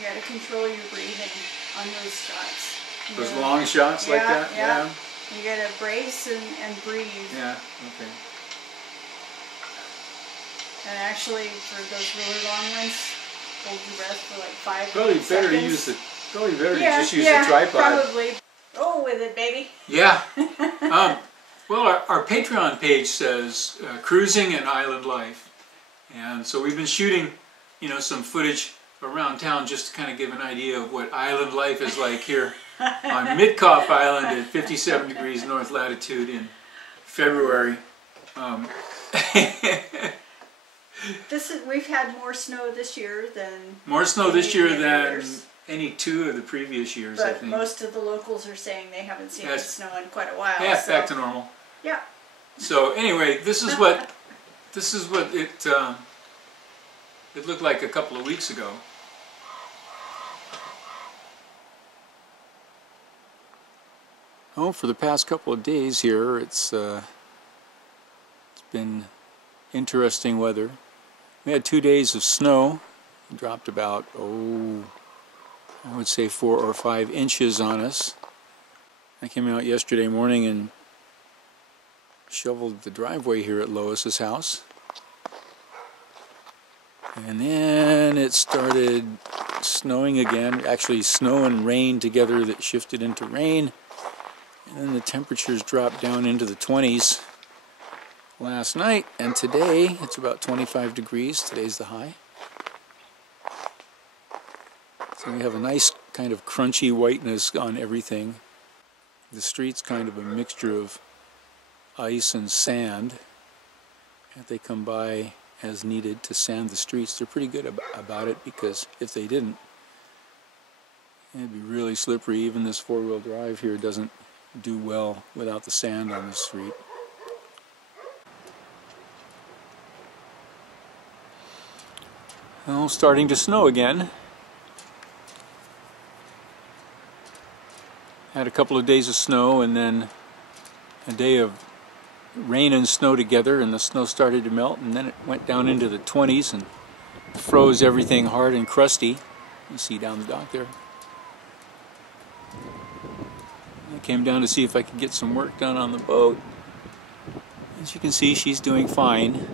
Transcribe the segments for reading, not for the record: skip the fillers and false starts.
You got to control your breathing on those shots. Those long shots like that? Yeah. You got to brace and breathe. Yeah, okay. And actually, for those really long ones, hold your breath for like 5 Probably better seconds. to use the. Probably better to just use the tripod. Probably. Roll with it, baby. Yeah. Well, our Patreon page says cruising and island life, and so we've been shooting, some footage around town just to kind of give an idea of what island life is like here on Mitkof Island at 57 degrees north latitude in February. We've had more snow this year than any two of the previous years, but I think. Most of the locals are saying they haven't seen the snow in quite a while. Yeah, back to normal. Yeah. So anyway, this is what it looked like a couple of weeks ago. Oh, for the past couple of days here, it's been interesting weather. We had 2 days of snow. It dropped about, I would say 4 or 5 inches on us. I came out yesterday morning and shoveled the driveway here at Lois's house. And then it started snowing again. Actually, snow and rain together that shifted into rain. And then the temperatures dropped down into the 20s last night. And today, it's about 25 degrees. Today's the high. So we have a nice kind of crunchy whiteness on everything. The street's kind of a mixture of ice and sand. If they come by as needed to sand the streets, they're pretty good about it, because if they didn't, it'd be really slippery. Even this four-wheel drive here doesn't do well without the sand on the street. Well, starting to snow again. Had a couple of days of snow and then a day of rain and snow together, and the snow started to melt, and then it went down into the 20s and froze everything hard and crusty. You see down the dock there. I came down to see if I could get some work done on the boat. As you can see, she's doing fine.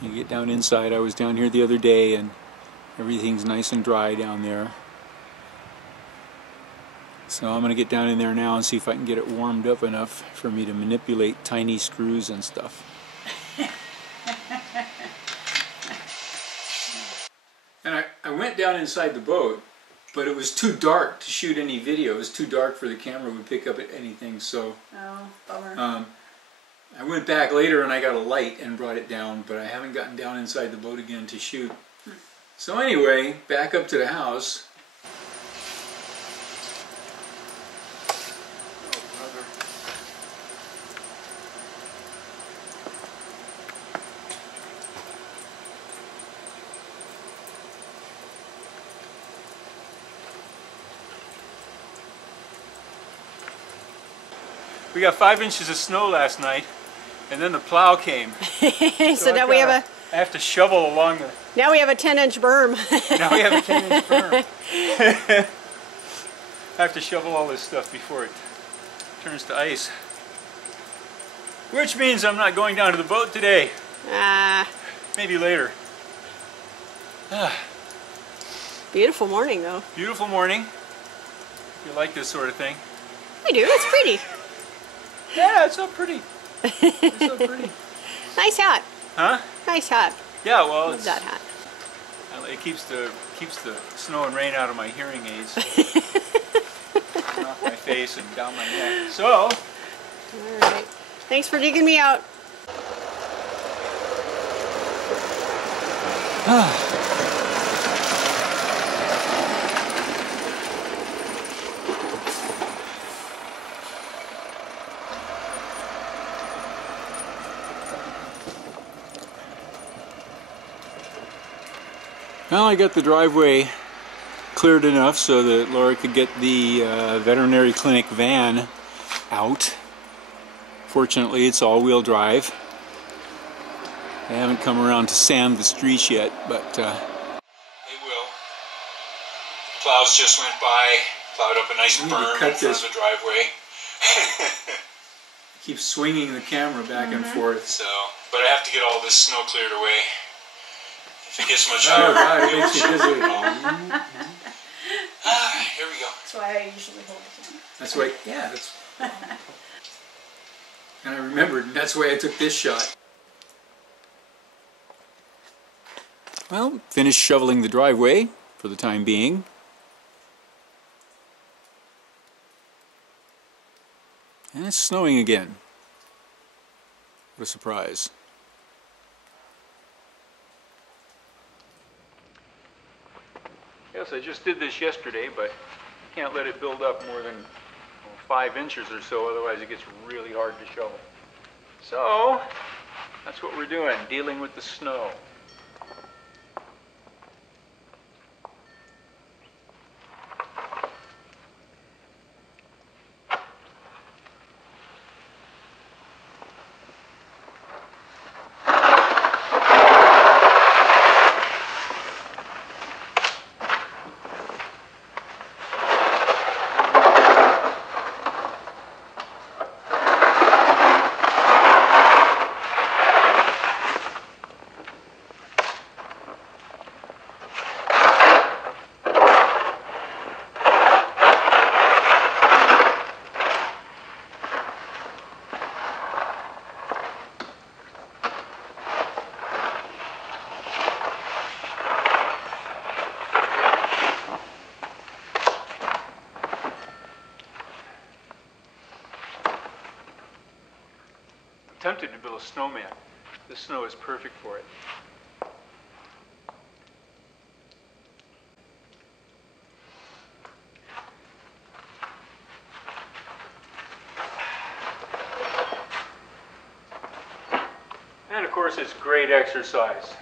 You get down inside. I was down here the other day and everything's nice and dry down there. So I'm going to get down in there now and see if I can get it warmed up enough for me to manipulate tiny screws and stuff. And I went down inside the boat, but it was too dark to shoot any video. It was too dark for the camera to pick up anything, so... Oh, bummer. I went back later and I got a light and brought it down, but I haven't gotten down inside the boat again to shoot. So anyway, back up to the house. We got 5 inches of snow last night, and then the plow came. So now I have to shovel along the... Now we have a 10-inch berm. Now we have a 10-inch berm. I have to shovel all this stuff before it turns to ice. Which means I'm not going down to the boat today. Maybe later. Beautiful morning, though. Beautiful morning. You like this sort of thing? I do. It's pretty. Yeah, it's so pretty. It's so pretty. Nice hat. Huh? Nice hat. Yeah, well, Love that hat. It keeps the snow and rain out of my hearing aids. Off my face and down my neck. So. All right. Thanks for digging me out. Well, I got the driveway cleared enough so that Laura could get the veterinary clinic van out. Fortunately, it's all-wheel drive. I haven't come around to sand the streets yet, but they will. plows just went by, plowed up a nice berm in front of the driveway. Keep swinging the camera back and forth. So, but I have to get all this snow cleared away. If it gets much higher, it makes you dizzy. Here we go. That's why I usually hold the camera. That's why, yeah. That's, and I remembered, and that's why I took this shot. Well, finished shoveling the driveway for the time being. And it's snowing again. What a surprise. Yes, I just did this yesterday, but can't let it build up more than 5 inches or so, otherwise it gets really hard to shovel. So, that's what we're doing, dealing with the snow. Tempted to build a snowman. This snow is perfect for it. And of course it's great exercise.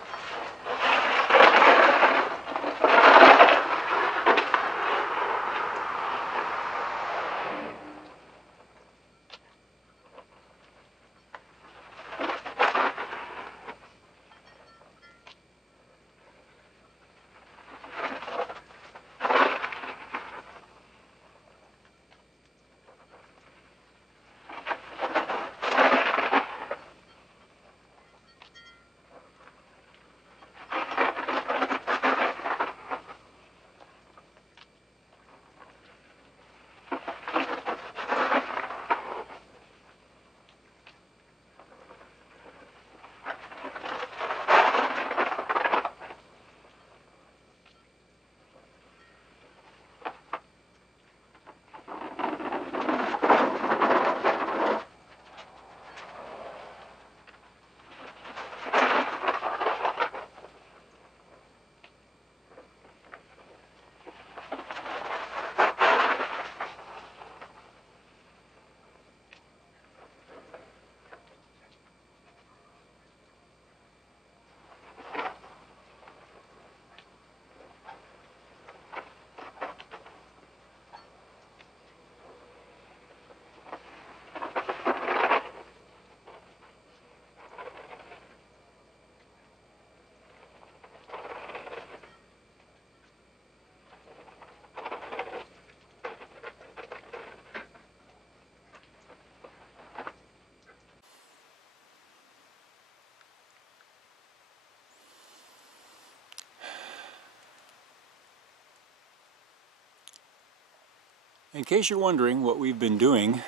In case you're wondering what we've been doing,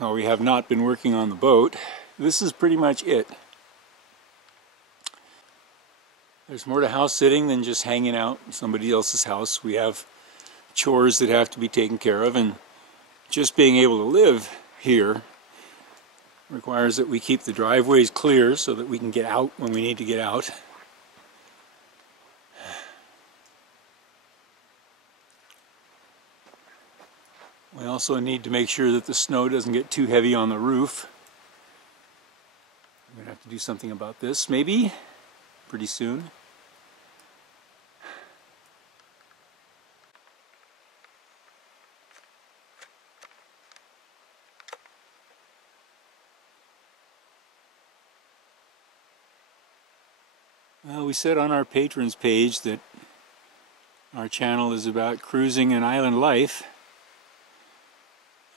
well, we have not been working on the boat. This is pretty much it. There's more to house sitting than just hanging out in somebody else's house. We have chores that have to be taken care of, and just being able to live here requires that we keep the driveways clear so that we can get out when we need to get out. We also need to make sure that the snow doesn't get too heavy on the roof. I'm going to have to do something about this, maybe pretty soon. Well, we said on our patrons page that Our channel is about cruising and island life.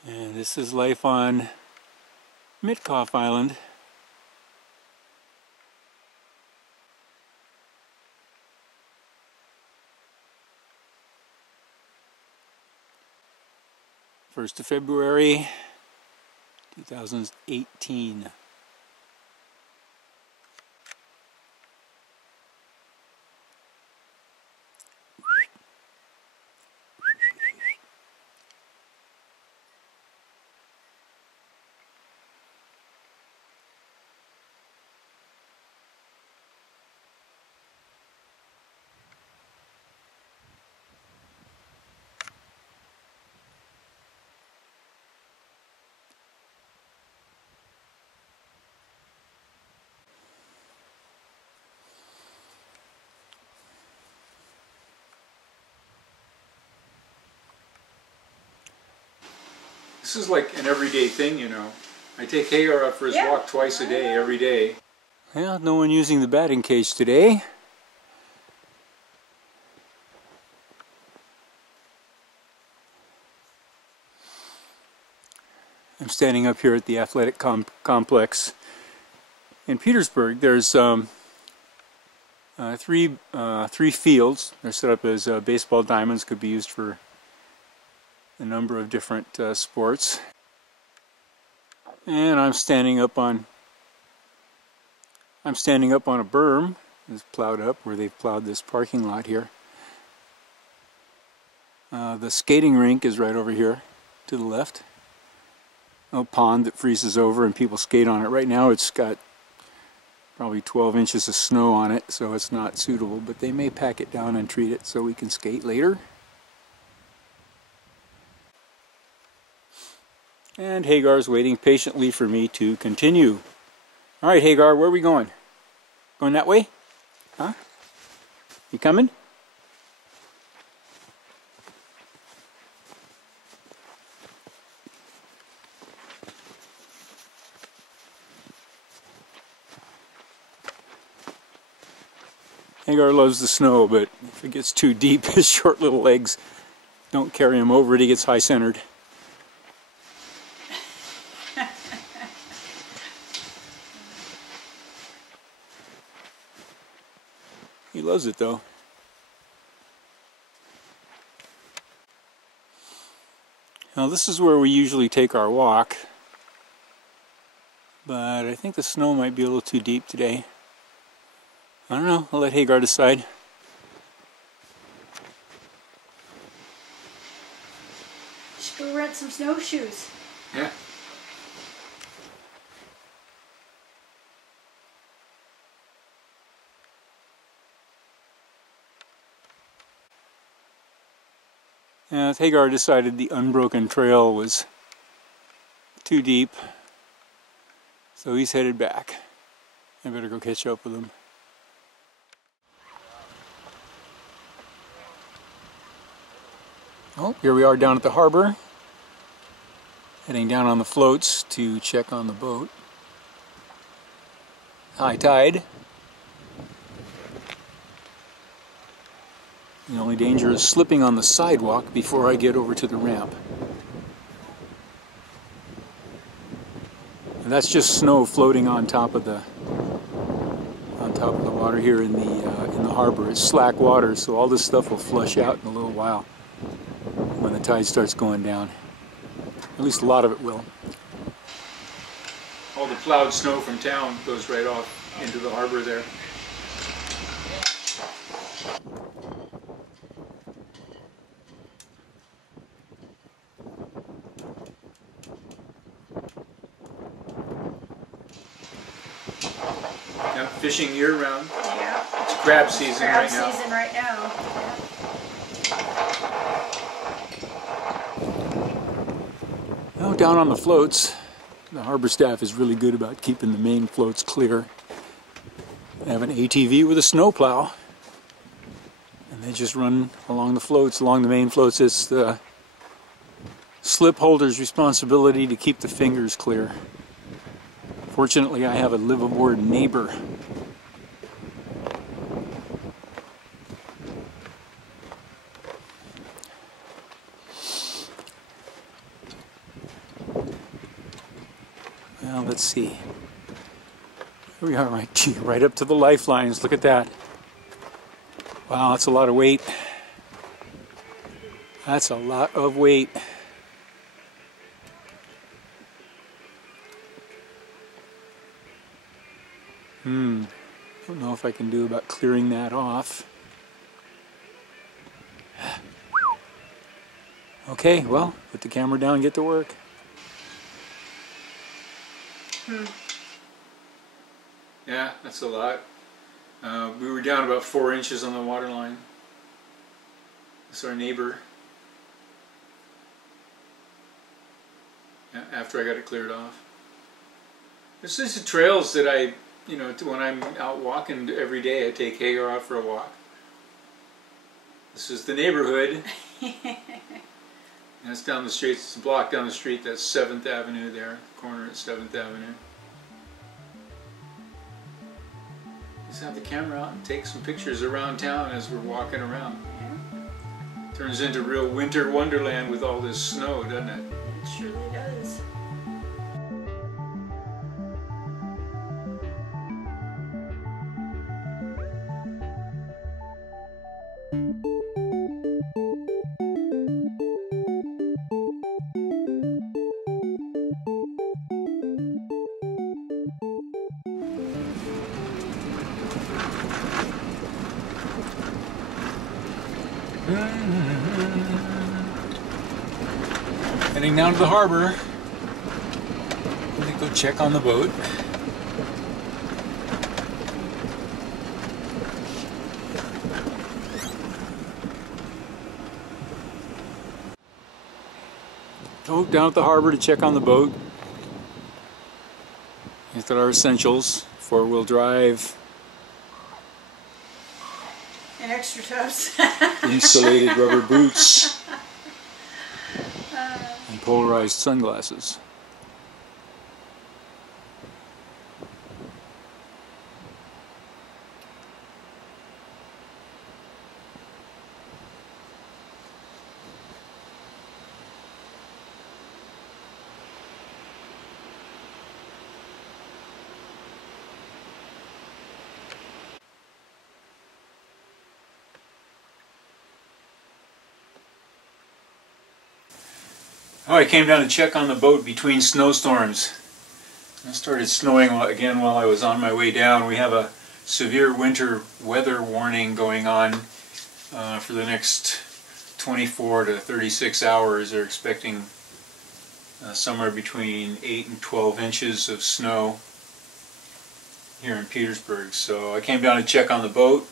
And this is life on Mitkof Island. First of February, 2018. This is like an everyday thing, you know. I take Hagar up for his walk twice a day, every day. Well, no one using the batting cage today. I'm standing up here at the athletic complex in Petersburg. There's three fields. They're set up as baseball diamonds, could be used for a number of different sports. And I'm standing up on a berm that's plowed up where they've plowed this parking lot here. The skating rink is right over here to the left. A pond that freezes over and people skate on it. Right now it's got probably 12 inches of snow on it, so it's not suitable, but they may pack it down and treat it so we can skate later. And Hagar's waiting patiently for me to continue. Alright Hagar, where are we going? Going that way? Huh? You coming? Hagar loves the snow, but if it gets too deep, his short little legs don't carry him over it. He gets high-centered. He loves it though. Now this is where we usually take our walk, but I think the snow might be a little too deep today. I don't know, I'll let Hagar decide. Should go rent some snowshoes. Yeah. Hagar decided the unbroken trail was too deep, so he's headed back. I better go catch up with him. Oh, here we are down at the harbor, heading down on the floats to check on the boat. High tide. The only danger is slipping on the sidewalk before I get over to the ramp. And that's just snow floating on top of the water here in the harbor. It's slack water, so all this stuff will flush out in a little while when the tide starts going down. At least a lot of it will. All the plowed snow from town goes right off into the harbor there. Yeah, fishing year-round. Yeah. It's crab season right now. Crab season right now. Yeah. Now down on the floats, the harbor staff is really good about keeping the main floats clear. They have an ATV with a snowplow, and they just run along the floats, along the main floats. It's the slip holder's responsibility to keep the fingers clear. Fortunately, I have a live-aboard neighbor. Now, 'Cause Well, let's see. Here we are, right up to the lifelines. Look at that. Wow, that's a lot of weight. That's a lot of weight. Don't know if I can do about clearing that off. Okay, well, put the camera down and get to work. Yeah, that's a lot. We were down about 4 inches on the water line. That's our neighbor. Yeah, after I got it cleared off. This is the trails that I, you know, when I'm out walking every day, I take Hagar out for a walk. This is the neighborhood. That's down the street. It's a block down the street. That's 7th Avenue there, corner at 7th Avenue. Just have the camera out and take some pictures around town as we're walking around. Yeah. Turns into real winter wonderland with all this snow, doesn't it? It surely does. Heading down to the harbor. I'm going to go check on the boat. Go down at the harbor to check on the boat. Look at our essentials: 4-wheel drive, And extra toes. insulated rubber boots, and polarized sunglasses. Oh, I came down to check on the boat between snowstorms. It started snowing again while I was on my way down. We have a severe winter weather warning going on for the next 24 to 36 hours. They're expecting somewhere between 8 and 12 inches of snow here in Petersburg. So I came down to check on the boat.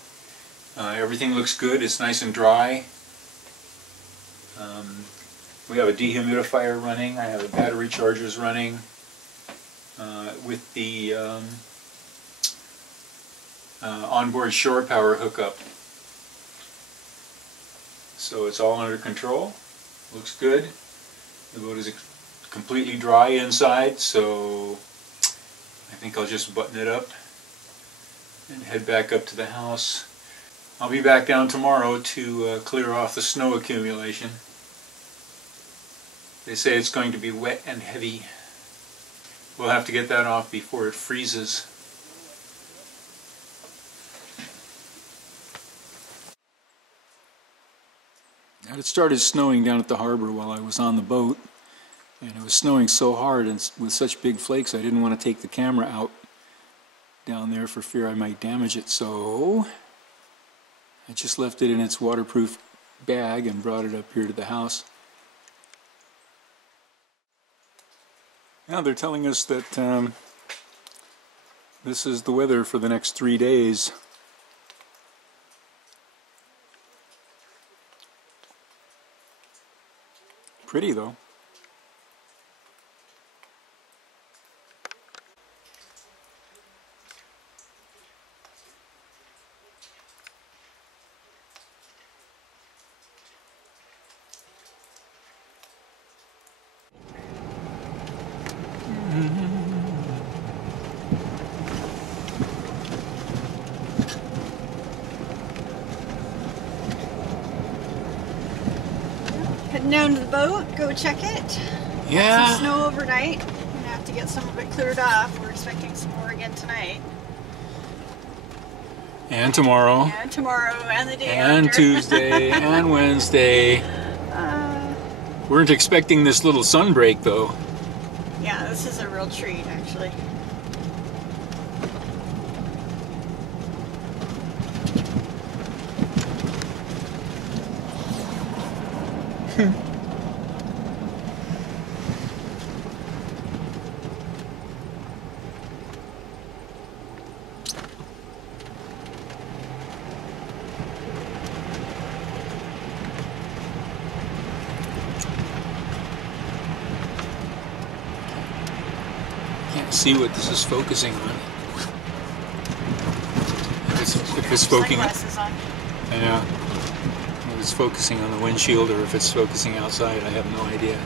Everything looks good. It's nice and dry. We have a dehumidifier running. I have the battery chargers running with the onboard shore power hookup. So it's all under control. Looks good. The boat is completely dry inside, so I think I'll just button it up and head back up to the house. I'll be back down tomorrow to clear off the snow accumulation. They say it's going to be wet and heavy. We'll have to get that off before it freezes. Now it started snowing down at the harbor while I was on the boat, and it was snowing so hard and with such big flakes I didn't want to take the camera out down there for fear I might damage it, so I just left it in its waterproof bag and brought it up here to the house. Now they're telling us that this is the weather for the next 3 days. Pretty though. Heading down to the boat, go check it. Yeah. Some snow overnight. I'm gonna have enough to get some of it cleared off. We're expecting some more again tonight. And tomorrow. And tomorrow, and the day and after. Tuesday, and Wednesday. Weren't expecting this little sun break though. Yeah, this is a real treat, actually. Can't see what this is focusing on. If it's focusing, Sunglasses on. yeah. If it's focusing on the windshield or if it's focusing outside, I have no idea.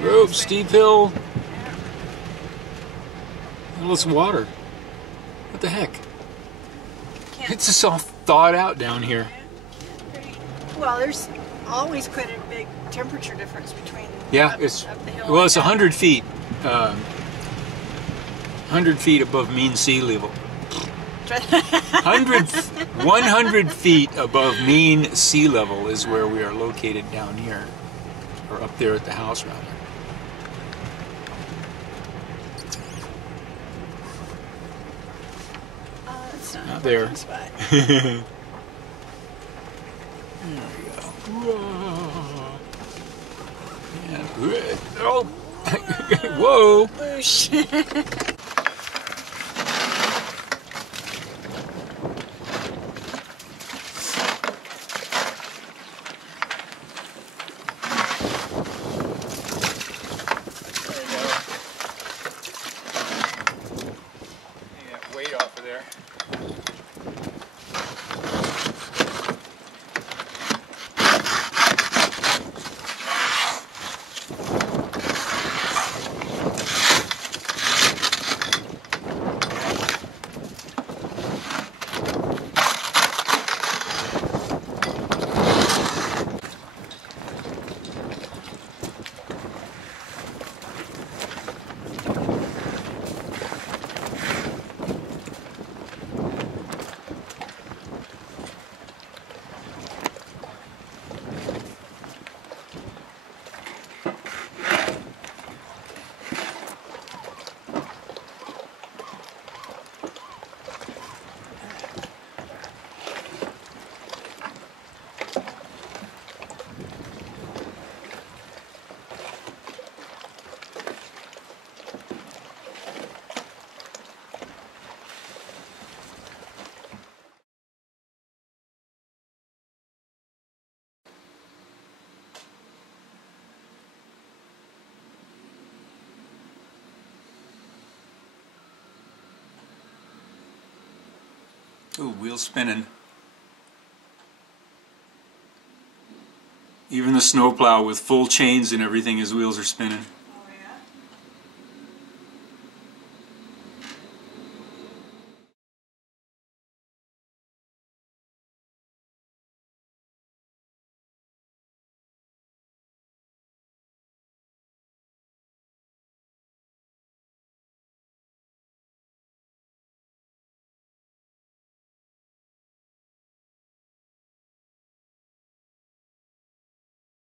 Rope, steep hill. Well, it's water. What the heck? It's just all thawed out down here. Well, there's always quite a big temperature difference between Yeah, up, it's up the hill. well, it's 100 feet. 100 feet above mean sea level. 100 feet above mean sea level is where we are located down here, or up there at the house rather. It's Not there. parking spot. There we go. Whoa. Yeah. Oh. Whoa. Boosh. Weight off of there. Ooh, wheels spinning. Even the snowplow with full chains and everything, his wheels are spinning.